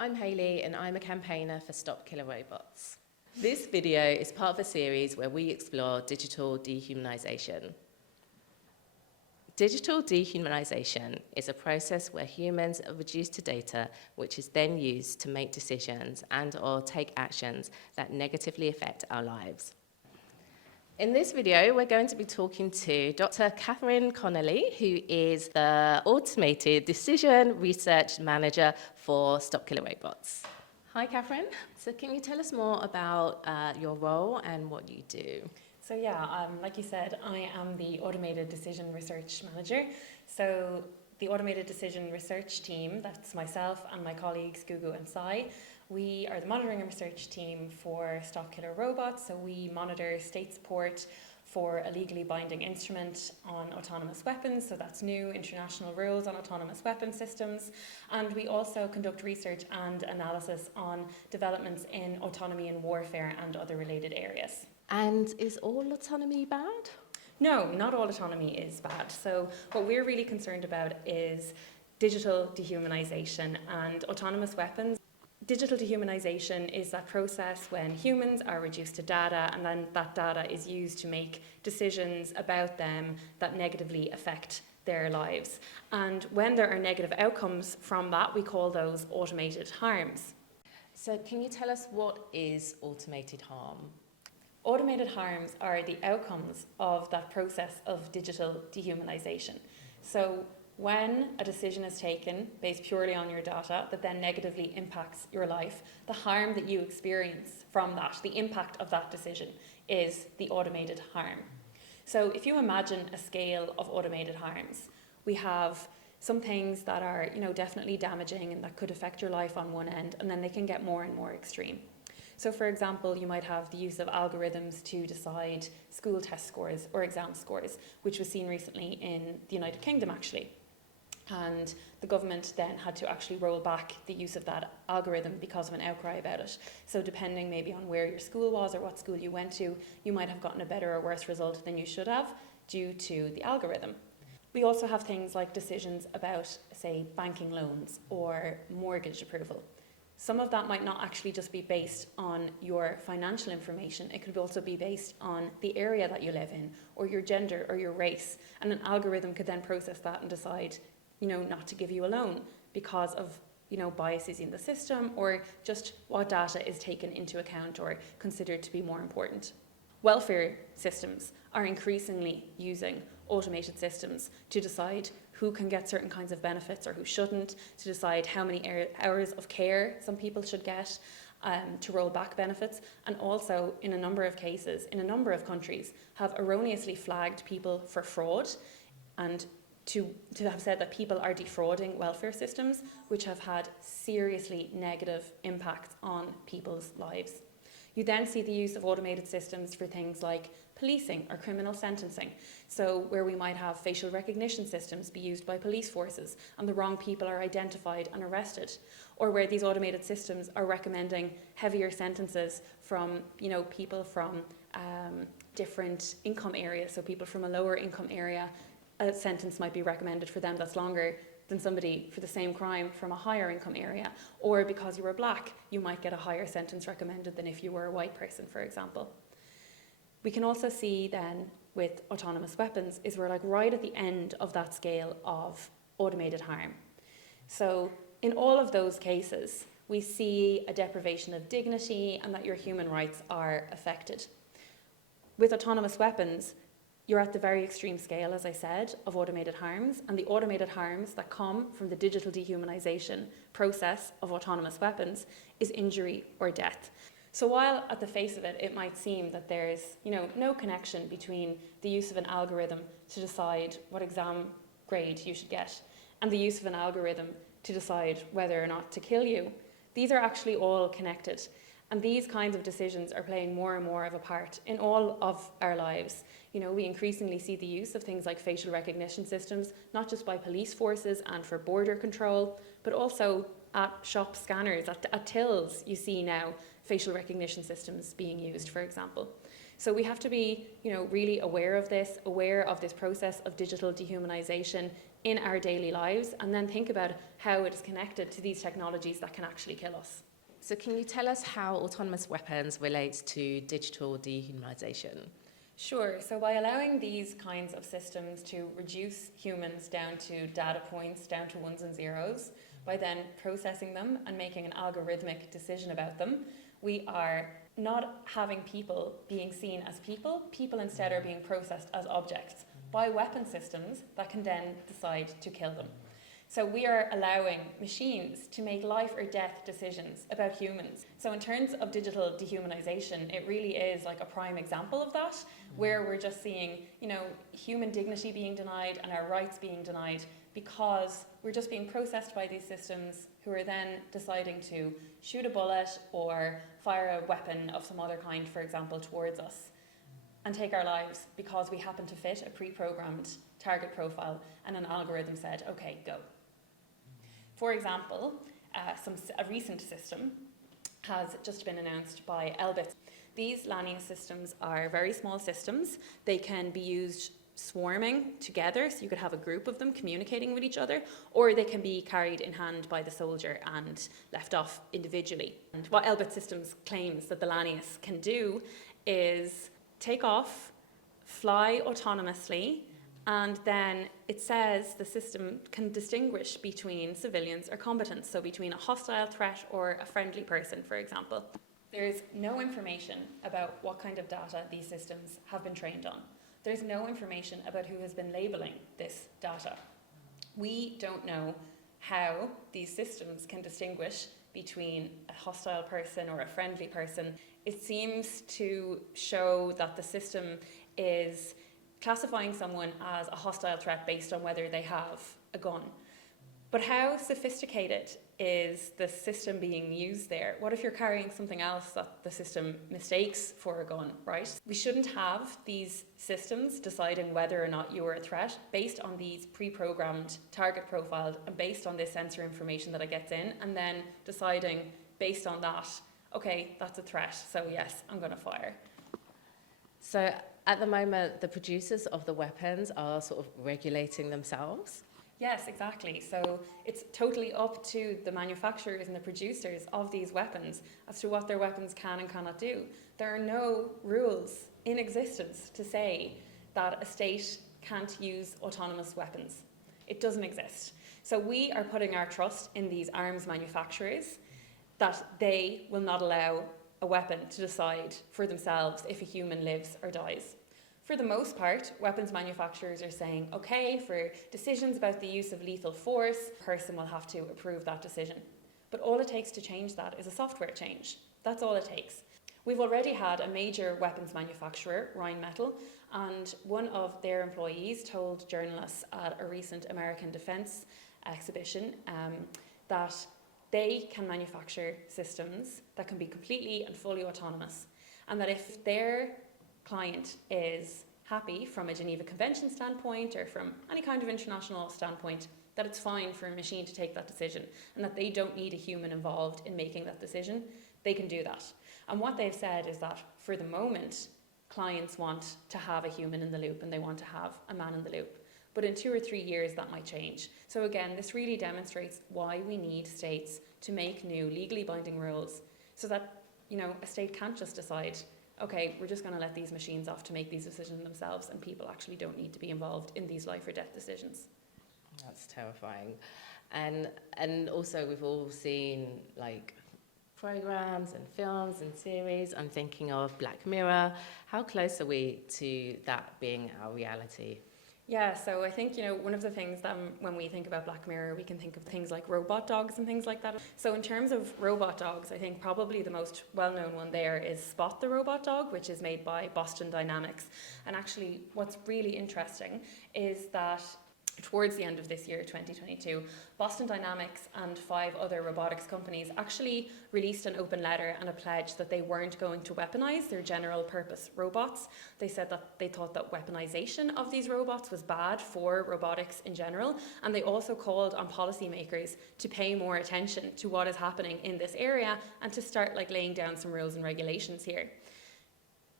I'm Hayley and I'm a campaigner for Stop Killer Robots. This video is part of a series where we explore digital dehumanization. Digital dehumanization is a process where humans are reduced to data which is then used to make decisions and/or take actions that negatively affect our lives. In this video, we're going to be talking to Dr. Connolly, who is the Automated Decision Research Manager for Stop Killer Robots. Hi, Catherine. So can you tell us more about your role and what you do? So like you said, I am the Automated Decision Research Manager. So the Automated Decision Research team, that's myself and my colleagues Gugu and Sai. We are the monitoring and research team for Stop Killer Robots. So we monitor state support for a legally binding instrument on autonomous weapons. So that's new international rules on autonomous weapon systems. And we also conduct research and analysis on developments in autonomy and warfare and other related areas. And is all autonomy bad? No, not all autonomy is bad. So what we're really concerned about is digital dehumanization and autonomous weapons. Digital dehumanization is that process when humans are reduced to data and then that data is used to make decisions about them that negatively affect their lives. And when there are negative outcomes from that, we call those automated harms. So can you tell us what is automated harm? Automated harms are the outcomes of that process of digital dehumanization. So when a decision is taken based purely on your data that then negatively impacts your life, the harm that you experience from that, the impact of that decision, is the automated harm. So if you imagine a scale of automated harms, we have some things that are, definitely damaging and that could affect your life on one end, and then they can get more and more extreme. So for example, you might have the use of algorithms to decide school test scores or exam scores, which was seen recently in the United Kingdom actually. And the government then had to actually roll back the use of that algorithm because of an outcry about it. So depending maybe on where your school was or what school you went to, you might have gotten a better or worse result than you should have due to the algorithm. We also have things like decisions about, say, banking loans or mortgage approval. Some of that might not actually just be based on your financial information. It could also be based on the area that you live in or your gender or your race. And an algorithm could then process that and decide, not to give you a loan because of, biases in the system or just what data is taken into account or considered to be more important. Welfare systems are increasingly using automated systems to decide who can get certain kinds of benefits or who shouldn't, to decide how many hours of care some people should get, to roll back benefits, and also in a number of cases, in a number of countries, have erroneously flagged people for fraud and to have said that people are defrauding welfare systems, which have had seriously negative impacts on people's lives. You then see the use of automated systems for things like policing or criminal sentencing. So where we might have facial recognition systems be used by police forces and the wrong people are identified and arrested. Or where these automated systems are recommending heavier sentences from, people from different income areas. So people from a lower income area, a sentence might be recommended for them that's longer than somebody for the same crime from a higher income area. Or because you were black, you might get a higher sentence recommended than if you were a white person, for example. We can also see then with autonomous weapons is we're like right at the end of that scale of automated harm. So in all of those cases, we see a deprivation of dignity and that your human rights are affected. With autonomous weapons, you're at the very extreme scale, as I said, of automated harms, and the automated harms that come from the digital dehumanization process of autonomous weapons is injury or death. So while at the face of it, it might seem that there's no connection between the use of an algorithm to decide what exam grade you should get and the use of an algorithm to decide whether or not to kill you, these are actually all connected. And these kinds of decisions are playing more and more of a part in all of our lives. We increasingly see the use of things like facial recognition systems, not just by police forces and for border control, but also at shop scanners, at tills, you see now facial recognition systems being used, for example. So we have to be, really aware of this process of digital dehumanization in our daily lives, and then think about how it is connected to these technologies that can actually kill us. So can you tell us how autonomous weapons relates to digital dehumanization? Sure. So by allowing these kinds of systems to reduce humans down to data points, down to ones and zeros, by then processing them and making an algorithmic decision about them, we are not having people being seen as people. People instead are being processed as objects by weapon systems that can then decide to kill them. So we are allowing machines to make life or death decisions about humans. So in terms of digital dehumanization, it really is like a prime example of that, where we're just seeing, human dignity being denied and our rights being denied because we're just being processed by these systems who are then deciding to shoot a bullet or fire a weapon of some other kind, for example, towards us and take our lives because we happen to fit a pre-programmed target profile and an algorithm said, okay, go. For example, a recent system has just been announced by Elbit. These LANI systems are very small systems. They can be used swarming together, so you could have a group of them communicating with each other, or they can be carried in hand by the soldier and left off individually. And what Elbit Systems claims that the LANIus can do is take off, fly autonomously, and then it says the system can distinguish between civilians or combatants, so between a hostile threat or a friendly person, for example. There's no information about what kind of data these systems have been trained on. There's no information about who has been labeling this data. We don't know how these systems can distinguish between a hostile person or a friendly person. It seems to show that the system is classifying someone as a hostile threat based on whether they have a gun. But how sophisticated is the system being used there? What if you're carrying something else that the system mistakes for a gun, right? We shouldn't have these systems deciding whether or not you are a threat based on these pre-programmed target profiles and based on this sensor information that it gets in, and then deciding based on that, okay, that's a threat, so yes, I'm going to fire. So at the moment, the producers of the weapons are sort of regulating themselves? Yes, exactly. So it's totally up to the manufacturers and the producers of these weapons as to what their weapons can and cannot do. There are no rules in existence to say that a state can't use autonomous weapons. It doesn't exist. So we are putting our trust in these arms manufacturers that they will not allow a weapon to decide for themselves if a human lives or dies. For the most part, weapons manufacturers are saying, okay, for decisions about the use of lethal force, a person will have to approve that decision. But all it takes to change that is a software change. That's all it takes. We've already had a major weapons manufacturer, Rheinmetall, and one of their employees told journalists at a recent American defense exhibition that they can manufacture systems that can be completely and fully autonomous, and that if their client is happy from a Geneva Convention standpoint or from any kind of international standpoint, that it's fine for a machine to take that decision and that they don't need a human involved in making that decision, they can do that. And what they've said is that for the moment, clients want to have a human in the loop and they want to have a man in the loop. But in 2 or 3 years, that might change. So again, this really demonstrates why we need states to make new legally binding rules so that, a state can't just decide, okay, we're just going to let these machines off to make these decisions themselves and people actually don't need to be involved in these life or death decisions. That's terrifying. And also we've all seen programs and films and series. I'm thinking of Black Mirror. How close are we to that being our reality? Yeah, so I think, one of the things that when we think about Black Mirror, we can think of things like robot dogs and things like that. So in terms of robot dogs, I think probably the most well-known one there is Spot the Robot Dog, which is made by Boston Dynamics. And actually, what's really interesting is that towards the end of this year, 2022, Boston Dynamics and 5 other robotics companies actually released an open letter and a pledge that they weren't going to weaponize their general purpose robots. They said that they thought that weaponization of these robots was bad for robotics in general, and they also called on policymakers to pay more attention to what is happening in this area and to start laying down some rules and regulations here.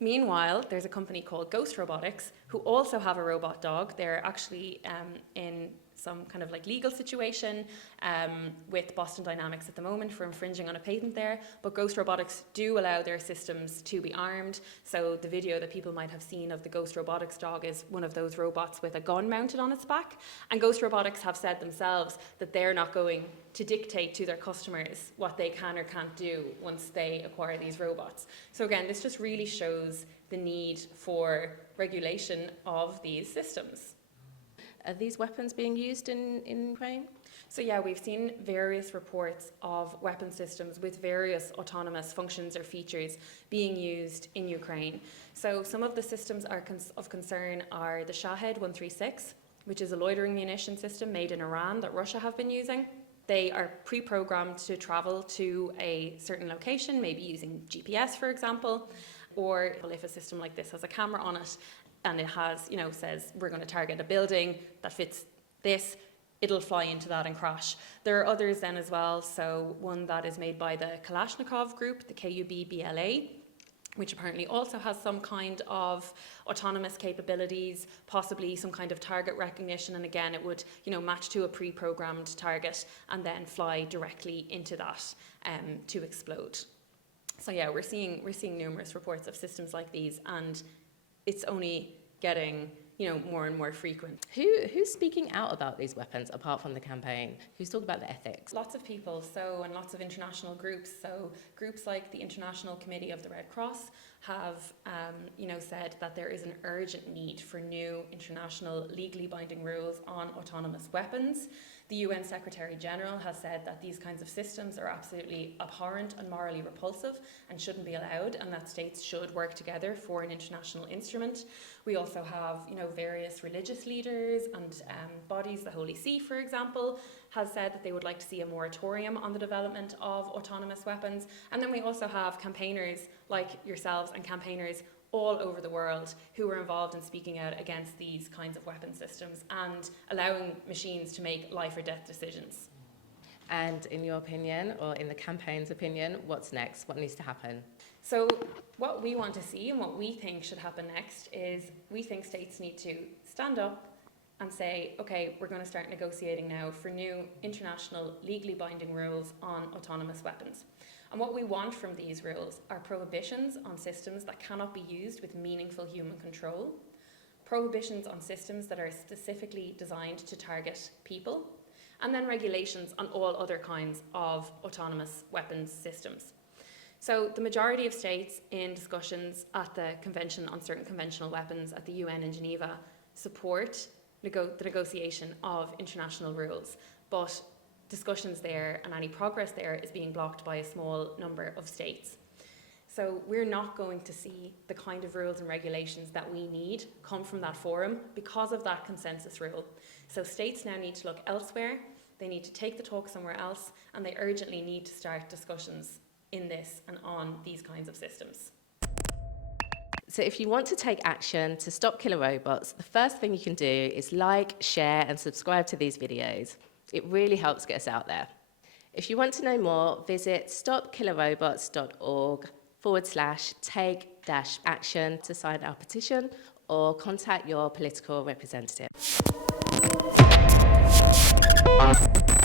Meanwhile, there's a company called Ghost Robotics who also have a robot dog. They're actually in some kind of like legal situation with Boston Dynamics at the moment for infringing on a patent there, but Ghost Robotics do allow their systems to be armed. So the video that people might have seen of the Ghost Robotics dog is one of those robots with a gun mounted on its back, and Ghost Robotics have said themselves that they're not going to dictate to their customers what they can or can't do once they acquire these robots. So again, this just really shows the need for regulation of these systems. Are these weapons being used in Ukraine? So yeah, we've seen various reports of weapon systems with various autonomous functions or features being used in Ukraine. So some of the systems of concern are the Shahed 136, which is a loitering munition system made in Iran that Russia have been using. They are pre-programmed to travel to a certain location, maybe using GPS, for example, or if a system like this has a camera on it, and it has, says we're going to target a building that fits this, it'll fly into that and crash. There are others then as well, so one that is made by the Kalashnikov group, the KUB-BLA, which apparently also has some kind of autonomous capabilities, possibly some kind of target recognition, and again it would match to a pre-programmed target and then fly directly into that to explode. So yeah, we're seeing numerous reports of systems like these, and it's only getting more and more frequent. Who's speaking out about these weapons apart from the campaign? Who's talking about the ethics? Lots of people, and lots of international groups. So groups like the International Committee of the Red Cross have said that there is an urgent need for new international legally binding rules on autonomous weapons. The UN Secretary General has said that these kinds of systems are absolutely abhorrent and morally repulsive and shouldn't be allowed, and that states should work together for an international instrument. We also have, various religious leaders and bodies. The Holy See, for example, has said that they would like to see a moratorium on the development of autonomous weapons. And then we also have campaigners like yourselves and campaigners all over the world who are involved in speaking out against these kinds of weapon systems and allowing machines to make life or death decisions. And in your opinion, or in the campaign's opinion, what's next? What needs to happen? So what we want to see and what we think should happen next is we think states need to stand up and say, okay, we're going to start negotiating now for new international legally binding rules on autonomous weapons. And what we want from these rules are prohibitions on systems that cannot be used with meaningful human control, prohibitions on systems that are specifically designed to target people, and then regulations on all other kinds of autonomous weapons systems. So the majority of states in discussions at the Convention on Certain Conventional Weapons at the UN in Geneva support the negotiation of international rules, but discussions there and any progress there is being blocked by a small number of states. So we're not going to see the kind of rules and regulations that we need come from that forum because of that consensus rule. So states now need to look elsewhere, they need to take the talk somewhere else, and they urgently need to start discussions in this and on these kinds of systems. So if you want to take action to stop killer robots, the first thing you can do is like, share, and subscribe to these videos. It really helps get us out there. If you want to know more, visit stopkillerrobots.org/take-action to sign our petition or contact your political representative.